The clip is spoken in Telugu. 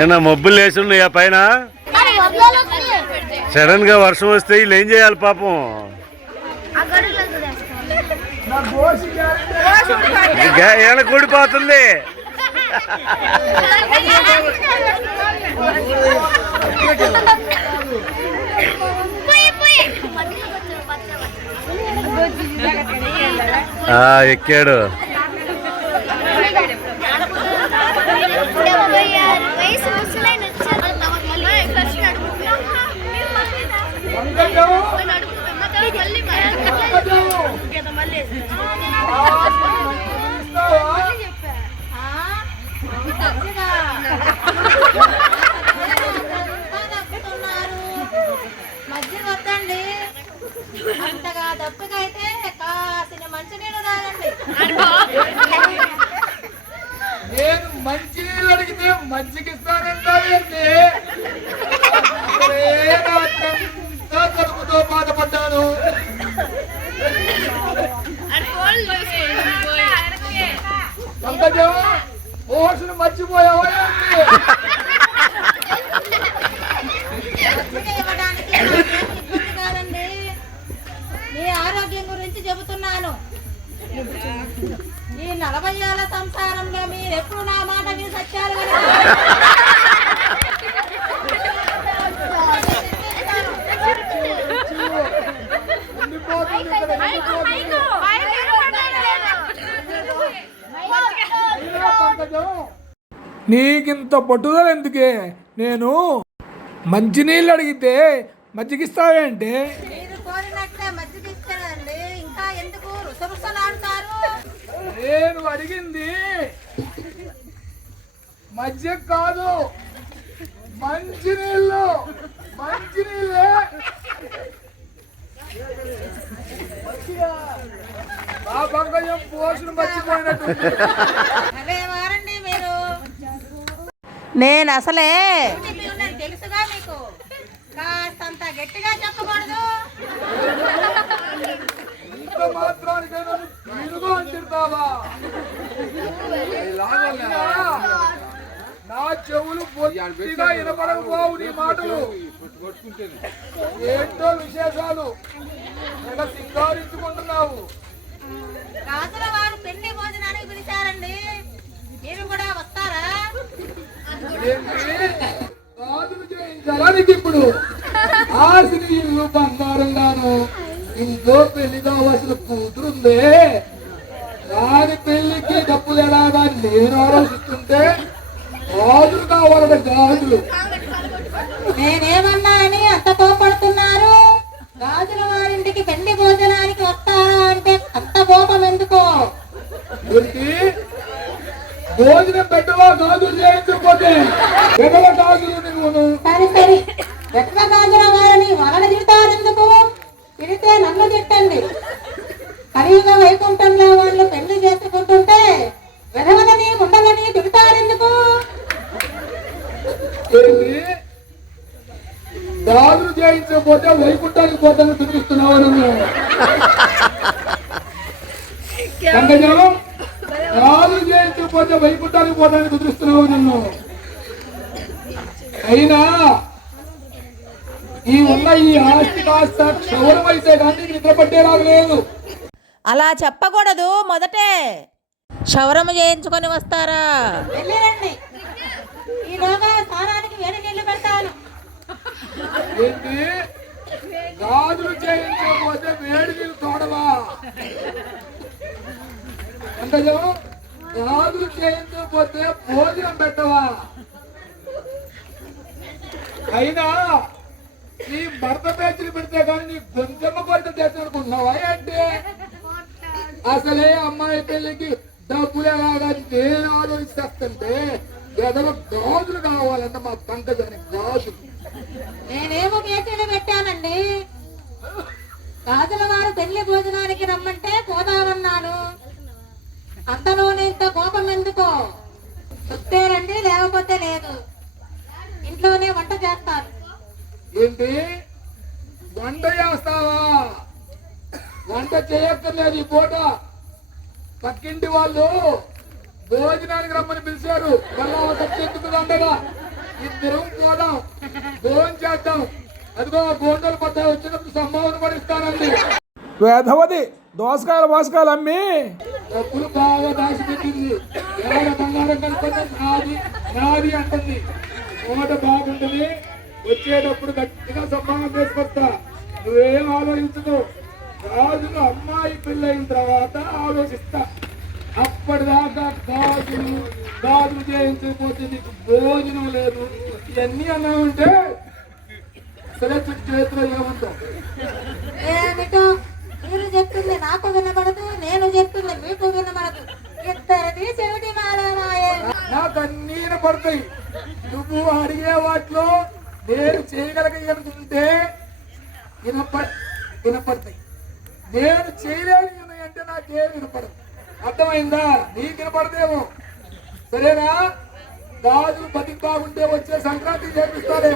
ఏనా మబ్బులు వేసి ఉన్నాయా పైన? సడన్గా వర్షం వస్తే వీళ్ళు ఏం చేయాలి పాపం? ఏడ కూడిపోతుంది? ఆ ఎక్కాడు. అడిగితే మజ్జిగిస్తానంటావేంటి నీకింత పట్టుదల ఎందుకే నేను మంచినీళ్ళు అడిగితే మజ్జిగిస్తావేంటి? నేను అడిగింది మధ్య కాదు. మంచినీళ్ళు. మంచినీళ్ళే. ఆ పంకజం పోషణ మర్చిపోయినట్టు అరే వారండి మీరు. నేను అసలే తెలుసుగా మీకు? కాస్తంత గట్టిగా చెప్పకూడదు. ఇంత మాత్రానికైనా తిరుగు అని తిడతావా? నా చెవులు బొత్తిగా వినపడకపోవు నీ మాటలు. ఏంటో విశేషాలు? ఇలా సింగారించుకుంటున్నావు రాజుల వారు పెళ్ళి భోజనానికి పిలిచారండి. మీరు కూడా వస్తారా? రాజులు చేయించాలా నీకు ఇప్పుడు ఆశని ఇల్లు బంగారంగాను ఇంకో పెళ్ళి కావాల్సిన కూతురుందే దాని పెళ్ళికి డబ్బులు ఎలాగా నేను ఆలోచిస్తుంటే గాజులు కావాలట గాజులు. నేనేమన్నా అని అంత కోపడుతున్నారు? రాజుల వారింటికి పెళ్ళి భోజనానికి వస్తారా అంటే అంత కోపం ఎందుకో? భోజనం పెట్టవా గాజులు చేయించకపోతే? గాజులు నువ్వును సరే సరే. రాజుల వారిని వలన తిడతారెందుకు తిడితే నన్ను తిట్టండి. కలియుగ వైకుంఠంలో వాళ్ళు పెళ్ళి చేసుకుంటుంటే విధవలని ఉండదని తిడతారెందుకు ఏంటి గాజులు చేయించకపోతే వైకుంఠానికి పోతాను చూపిస్తున్నావు నన్ను? పంకజం గాజులు చేయించకపోతే వైకుంఠానికి పోతానికి కుదురుస్తున్నావు నన్ను? అయినా ఈ ఉన్న ఈ ఆస్తి కాస్త క్షౌరమైతే కానీ నిద్ర పట్టేలాగా లేదు. అలా చెప్పకూడదు మొదటే. క్షవరము చేయించుకొని వస్తారా? ఈలోగా పెడతాను ఏంటి గాజులు చేయించకపోతే వేడి నీళ్ళు తోడవా? పంకజం గాజులు చేయించకపోతే భోజనం పెట్టవా? అయినా నీ భర్త పేచీలు పెడితే కానీ నీ గొంతెమ్మ కొరత తెచ్చనుకుంటున్నావా ఏంటి? అసలే అమ్మాయి పెళ్ళికి డబ్బులు ఎలాగా నేను ఆలోచిస్తుంటే ఎదలో గాజులు కావాలంట మా పంకజానికి గాజులు. నేనేమో పేచీలు పెట్టానండి. రాజుల వారు పెళ్ళి భోజనానికి రమ్మంటే పోదామన్నాను. అంతలోనే ఇంత కోపం ఎందుకో? వస్తే రండి లేకపోతే లేదు. ఇంట్లోనే వంట చేస్తాను. ఏంటి? వంట చేస్తావా? వంట చేయక్కర్లేదు ఈ పూట. పక్కింటి వాళ్ళు భోజనానికి రమ్మని పిలిచారు. మళ్ళా ఒక చెట్టుకు దండగా ఇద్దరం పోదాం. భోజనం చేద్దాం. అదిగో గోండలు పడ్డ వచ్చినప్పుడు సంభావన కూడా ఇస్తానండి. వేధవది దోసకాయలు మోసకాయలు అమ్మి. డబ్బులు బాగా దాచిపెట్టింది ఎవడ బంగారం కనుక్కుంటే నాది నాది అంటుంది. మూట బాగుంటుంది. వచ్చేటప్పుడు గట్టిగా సంభావన తీసుకొస్తా నువ్వేం ఆలోచించదు రాజులు అమ్మాయి పెళ్ళైన తర్వాత ఆలోచిస్తా. అప్పటిదాకా గాజులు గాజులు చేయించకపోతే నీకు భోజనం లేదు. ఇవన్నీ అన్నా ఉంటే చుట్టూ చేతిలో ఏముంటావు ఏమిటో మీరు చెప్తుంది నాకు వినబడదు నేను చెప్తుంది మీకు వినబడదు ఇద్దరిది చెవిటి నాకు అన్నీ పడతాయి నువ్వు అడిగే వాటిలో నేను చేయగలిగే వినప వినపడతాయి. నేను చేయలేని అంటే నాకేం వినపడదు. అర్థమైందా? నీకు వినపడదేమో. సరేనా? గాజులు బతికి బాగుంటే వచ్చే సంక్రాంతి చేపిస్తాడే